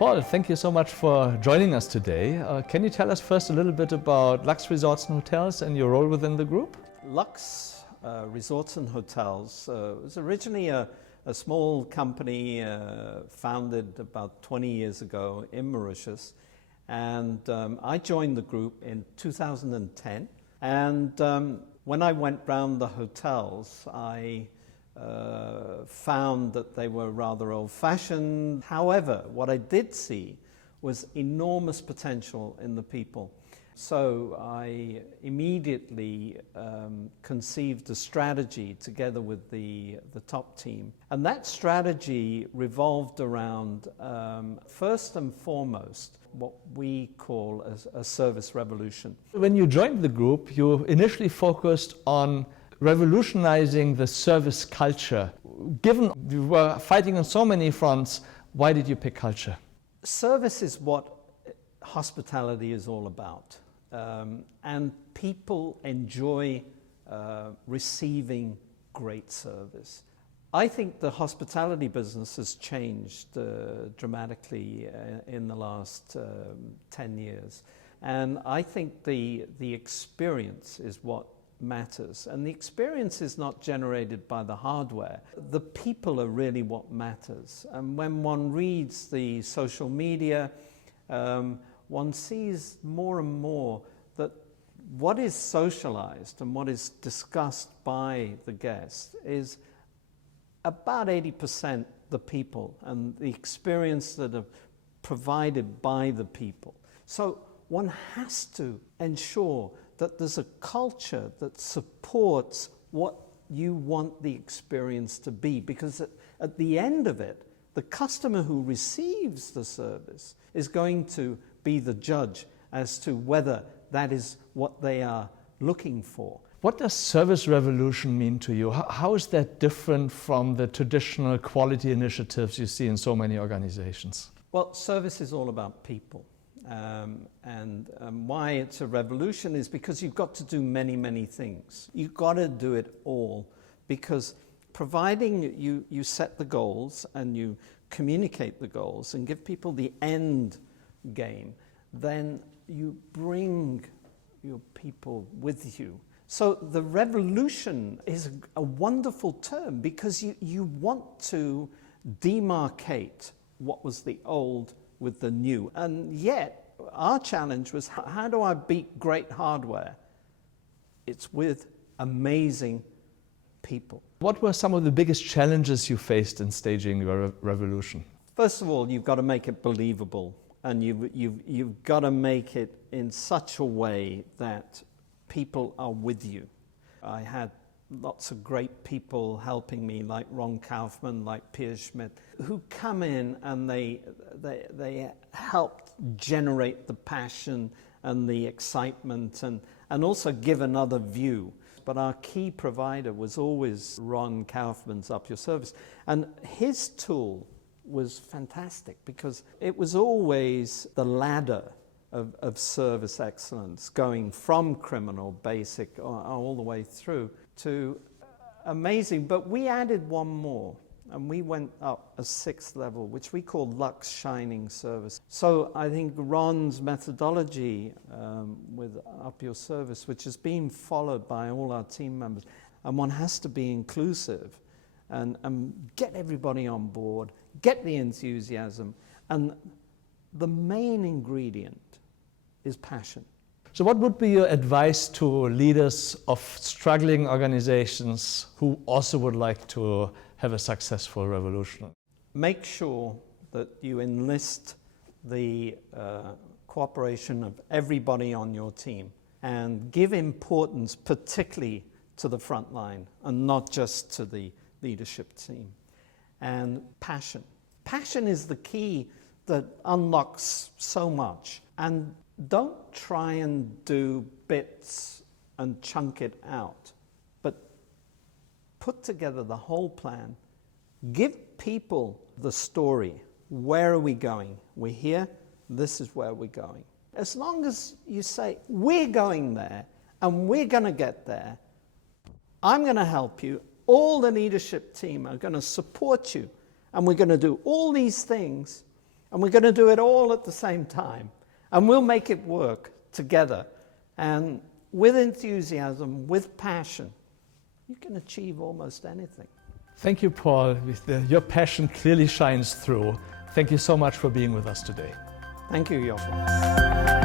Paul, thank you so much for joining us today. Can you tell us first a little bit about LUX Resorts and Hotels and your role within the group? LUX Resorts and Hotels was originally a small company founded about 20 years ago in Mauritius, and I joined the group in 2010. And when I went round the hotels, I found that they were rather old-fashioned. However, what I did see was enormous potential in the people. So I immediately conceived a strategy together with the top team. And that strategy revolved around, first and foremost, what we call a service revolution. When you joined the group, you initially focused on revolutionizing the service culture. Given you were fighting on so many fronts, why did you pick culture? Service is what hospitality is all about. And people enjoy receiving great service. I think the hospitality business has changed dramatically in the last 10 years. And I think the experience is what matters. And the experience is not generated by the hardware. The people are really what matters. And when one reads the social media, one sees more and more that what is socialized and what is discussed by the guest is about 80% the people and the experience that are provided by the people. So one has to ensure that there's a culture that supports what you want the experience to be, because at the end of it, the customer who receives the service is going to be the judge as to whether that is what they are looking for. What does service revolution mean to you? How is that different from the traditional quality initiatives you see in so many organizations? Well, service is all about people. Why it's a revolution is because you've got to do many, many things. You've got to do it all, because providing you set the goals and you communicate the goals and give people the end game, then you bring your people with you. So the revolution is a wonderful term, because you want to demarcate what was the old with the new. And yet our challenge was, how do I beat great hardware? It's with amazing people. What were some of the biggest challenges you faced in staging the revolution? First of all, you've got to make it believable, and you've got to make it in such a way that people are with you. I had lots of great people helping me, like Ron Kaufman, like Piers Schmidt, who come in and they helped generate the passion and the excitement and also give another view. But our key provider was always Ron Kaufman's Up Your Service. And his tool was fantastic, because it was always the ladder of service excellence, going from criminal, basic, all the way through to amazing. But we added one more, and we went up a sixth level, which we call LUX Shining Service. So I think Ron's methodology with Up Your Service, which is being followed by all our team members, and one has to be inclusive and get everybody on board, get the enthusiasm, and the main ingredient is passion. So what would be your advice to leaders of struggling organizations who also would like to have a successful revolution? Make sure that you enlist the cooperation of everybody on your team, and give importance particularly to the front line and not just to the leadership team. And passion. Passion is the key that unlocks so much. And don't try and do bits and chunk it out, but put together the whole plan. Give people the story. Where are we going? We're here, this is where we're going. As long as you say, we're going there and we're going to get there, I'm going to help you, all the leadership team are going to support you, and we're going to do all these things, And we're going to do it all at the same time. And we'll make it work together. And with enthusiasm, with passion, you can achieve almost anything. Thank you, Paul. Your passion clearly shines through. Thank you so much for being with us today. Thank you, Jochen.